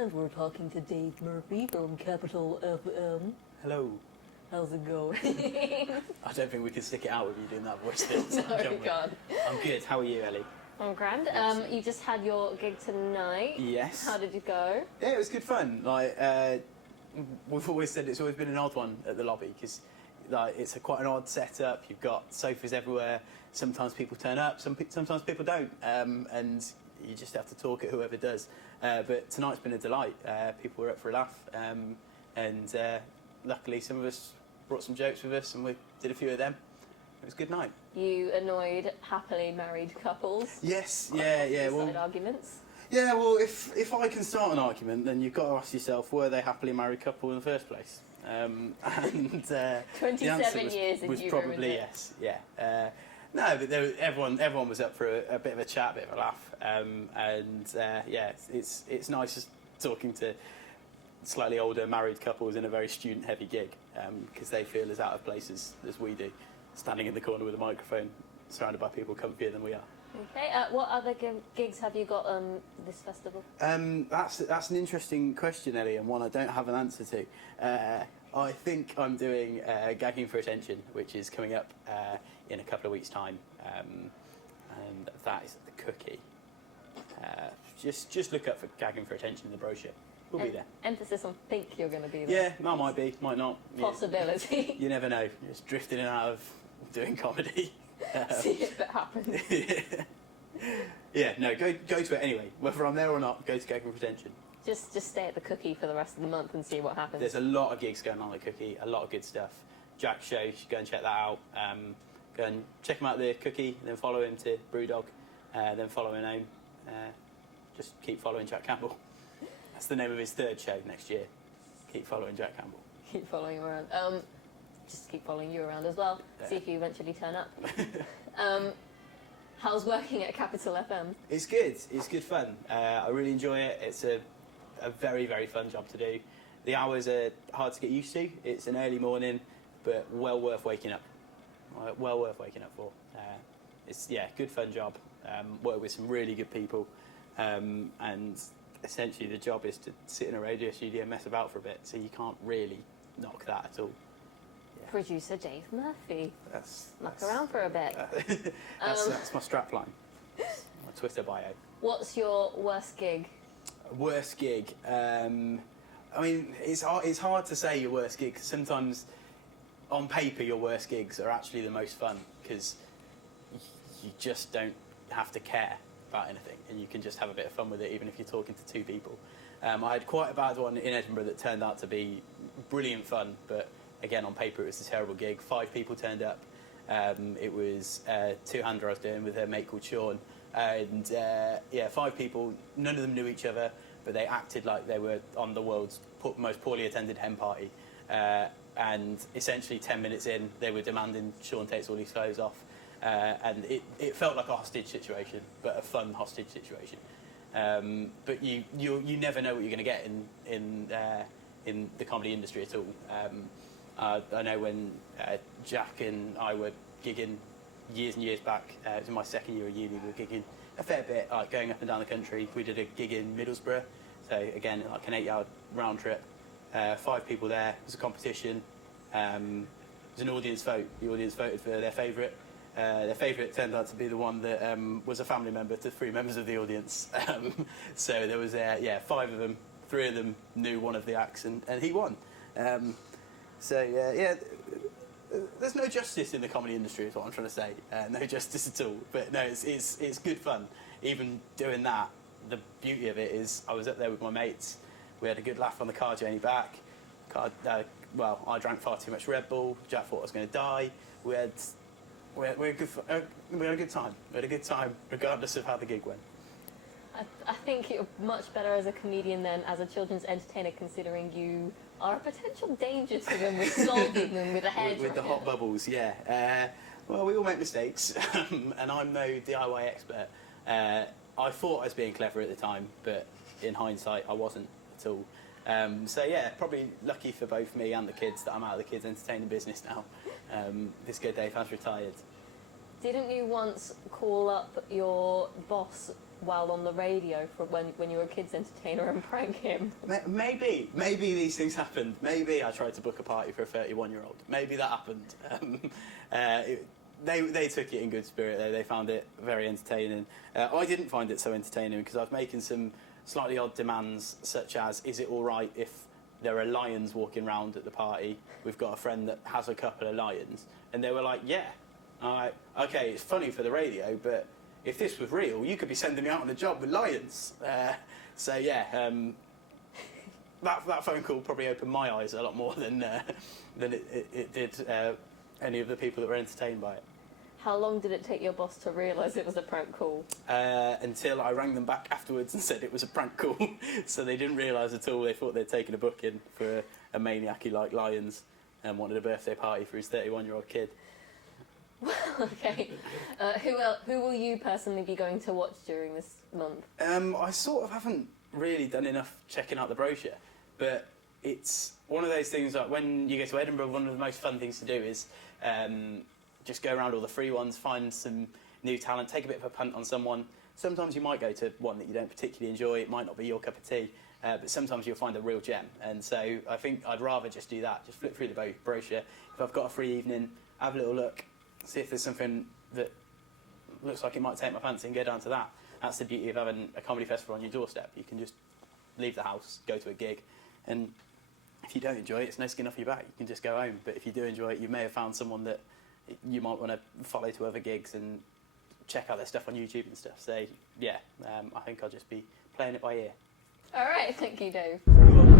And we're talking to Dave Murphy from Capital FM. Hello. How's it going? I don't think we can stick it out with you doing that voice still. No, you can't. I'm good. How are you, Ellie? I'm grand. You just had your gig tonight. Yes. How did it go? Yeah, it was good fun. Like we've always said, it's always been an odd one at the lobby because like it's quite an odd setup. You've got sofas everywhere. Sometimes people turn up. Sometimes people don't. And you just have to talk at whoever does. But tonight's been a delight. People were up for a laugh. And luckily, some of us brought some jokes with us, and we did a few of them. It was a good night. You annoyed happily married couples. Yes, yeah. Well, arguments. Yeah, well, if I can start an argument, then you've got to ask yourself, were they happily married couple in the first place? And 27 the answer years was in probably yes. Yeah. No, but everyone was up for a bit of a chat, a bit of a laugh, yeah, it's nice just talking to slightly older married couples in a very student-heavy gig because they feel as out of place as we do, standing in the corner with a microphone, surrounded by people comfier than we are. Okay. What other gigs have you got this festival? That's an interesting question, Ellie, and one I don't have an answer to. I think I'm doing Gagging for Attention, which is coming up in a couple of weeks' time, and that is the Cookie. Just look up for Gagging for Attention in the brochure. We'll be there. Emphasis on think you're going to be there. Yeah, I might be, might not. Possibility. You never know. Just drifting in and out of doing comedy. See if it happens. Yeah, no, go to it anyway. Whether I'm there or not, go to Gagging for Attention. Just stay at the Cookie for the rest of the month and see what happens. There's a lot of gigs going on at the Cookie, a lot of good stuff. Jack's show, you should go and check that out. Go and check him out at the Cookie, then follow him to Brewdog, then follow him home. Just keep following Jack Campbell. That's the name of his third show next year. Keep following Jack Campbell. Keep following him around. Just keep following you around as well. Yeah. See if you eventually turn up. How's working at Capital FM? It's good. It's good fun. I really enjoy it. It's a very, very fun job to do. The hours are hard to get used to. It's an early morning, but well worth waking up. Well worth waking up for. It's good fun job. Work with some really good people, and essentially the job is to sit in a radio studio and mess about for a bit. So you can't really knock that at all. Yeah. Producer Dave Murphy. Knock around for a bit. That's my strapline. My Twitter bio. What's your worst gig? Worst gig. I mean, it's hard to say your worst gig, 'cause sometimes on paper your worst gigs are actually the most fun because you just don't have to care about anything and you can just have a bit of fun with it even if you're talking to two people. I had quite a bad one in Edinburgh that turned out to be brilliant fun, but again on paper it was a terrible gig. 5 people turned up. It was a two-hander I was doing with a mate called Sean, and 5 people, none of them knew each other, but they acted like they were on the world's most poorly attended hen party, and essentially 10 minutes in they were demanding Sean takes all his clothes off, and it felt like a hostage situation, but a fun hostage situation. But you never know what you're going to get in the comedy industry at all. I know when Jack and I were gigging years and years back, it was in my second year of uni, we were gigging a fair bit, like going up and down the country. We did a gig in Middlesbrough, so again, like an 8-hour round trip. 5 people there, it was a competition. It was an audience vote. The audience voted for their favourite. Their favourite turned out to be the one that was a family member to 3 members of the audience. So there was 5 of them, 3 of them knew one of the acts, and he won. There's no justice in the comedy industry is what I'm trying to say. No justice at all. But no, it's good fun. Even doing that, the beauty of it is I was up there with my mates. We had a good laugh on the car journey back. I drank far too much Red Bull. Jack thought I was going to die. We had a good time. We had a good time regardless of how the gig went. I think you're much better as a comedian than as a children's entertainer, considering you are a potential danger to them with solving them with a hairdryer. With the hot bubbles, yeah. Well, we all make mistakes, and I'm no DIY expert. I thought I was being clever at the time, but in hindsight, I wasn't at all. Probably lucky for both me and the kids that I'm out of the kids' entertaining business now. This good Dave has retired. Didn't you once call up your boss while on the radio for when you were a kids entertainer and prank him? Maybe these things happened. Maybe I tried to book a party for a 31-year-old. Maybe that happened. They took it in good spirit though. They found it very entertaining. I didn't find it so entertaining because I was making some slightly odd demands, such as, is it all right if there are lions walking around at the party? We've got a friend that has a couple of lions. And they were like, yeah. I'm like, okay, it's funny for the radio, but if this was real, you could be sending me out on a job with lions. So yeah, that phone call probably opened my eyes a lot more than it did any of the people that were entertained by it. How long did it take your boss to realise it was a prank call? Until I rang them back afterwards and said it was a prank call. So they didn't realise at all. They thought they'd taken a booking for a maniac who liked lions and wanted a birthday party for his 31-year-old kid. Okay. Who will you personally be going to watch during this month? I sort of haven't really done enough checking out the brochure, but it's one of those things like when you go to Edinburgh, one of the most fun things to do is just go around all the free ones, find some new talent, take a bit of a punt on someone. Sometimes you might go to one that you don't particularly enjoy, it might not be your cup of tea, but sometimes you'll find a real gem. And so I think I'd rather just do that, just flip through the brochure. If I've got a free evening, have a little look, see if there's something that looks like it might take my fancy and go down to that. That's the beauty of having a comedy festival on your doorstep. You can just leave the house, go to a gig, and if you don't enjoy it, it's no skin off your back. You can just go home. But if you do enjoy it, you may have found someone that you might want to follow to other gigs and check out their stuff on YouTube and stuff. So yeah, I think I'll just be playing it by ear. All right, thank you, Dave. You're welcome.